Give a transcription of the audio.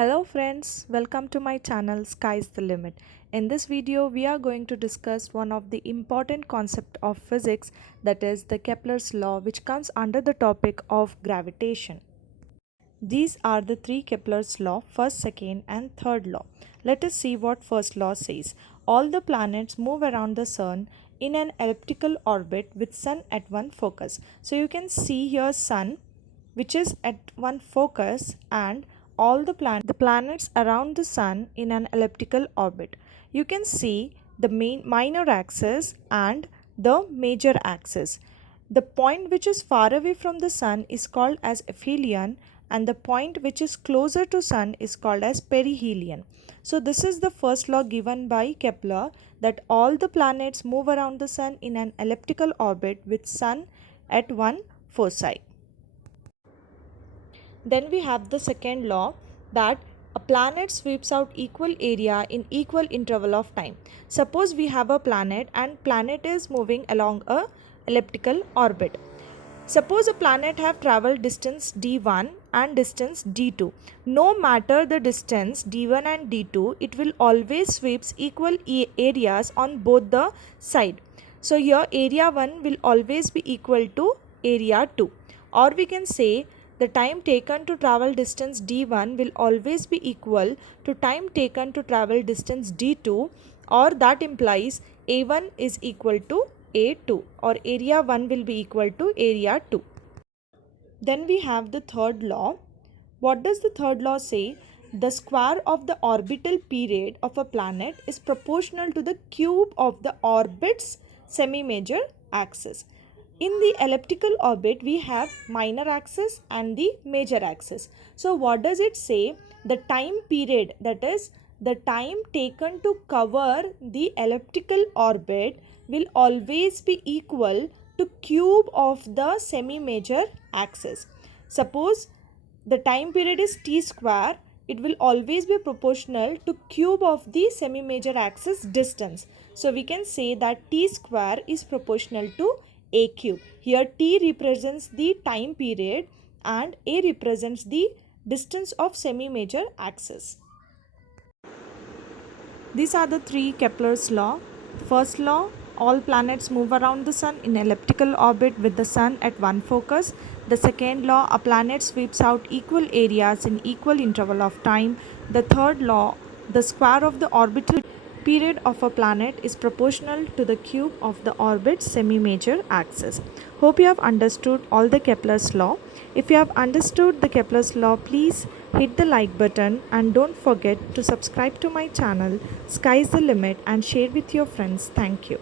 Hello friends, welcome to my channel Sky's the Limit. In this video, we are going to discuss one of the important concept of physics, that is the Kepler's law, which comes under the topic of gravitation. These are the three Kepler's law, first, second and third law. Let us see what first law says. All the planets move around the sun in an elliptical orbit with sun at one focus. So you can see here sun which is at one focus and all the planets around the sun in an elliptical orbit. You can see the minor axis and the major axis. The point which is far away from the sun is called as aphelion and the point which is closer to sun is called as perihelion. So this is the first law given by Kepler, that all the planets move around the sun in an elliptical orbit with sun at one foci. Then we have the second law, that a planet sweeps out equal area in equal interval of time. Suppose we have a planet and planet is moving along a elliptical orbit. Suppose a planet have traveled distance d1 and distance d2. No matter the distance d1 and d2, it will always sweeps equal areas on both the side. So here area 1 will always be equal to area 2. Or we can say the time taken to travel distance d1 will always be equal to time taken to travel distance d2, or that implies a1 is equal to a2, or area 1 will be equal to area 2. Then we have the third law. What does the third law say? The square of the orbital period of a planet is proportional to the cube of the orbit's semi-major axis. In the elliptical orbit, we have minor axis and the major axis. So what does it say? The time period, that is the time taken to cover the elliptical orbit, will always be equal to cube of the semi-major axis. Suppose the time period is t square, it will always be proportional to cube of the semi-major axis distance. So we can say that t square is proportional to a cube. Here t represents the time period and a represents the distance of semi-major axis. These are the three Kepler's law. First law, all planets move around the sun in elliptical orbit with the sun at one focus. The second law, a planet sweeps out equal areas in equal interval of time. The third law, the square of the orbital period of a planet is proportional to the cube of the orbit's semi-major axis. Hope you have understood all the Kepler's law. If you have understood the Kepler's law, please hit the like button and don't forget to subscribe to my channel Sky's the Limit and share with your friends. Thank you.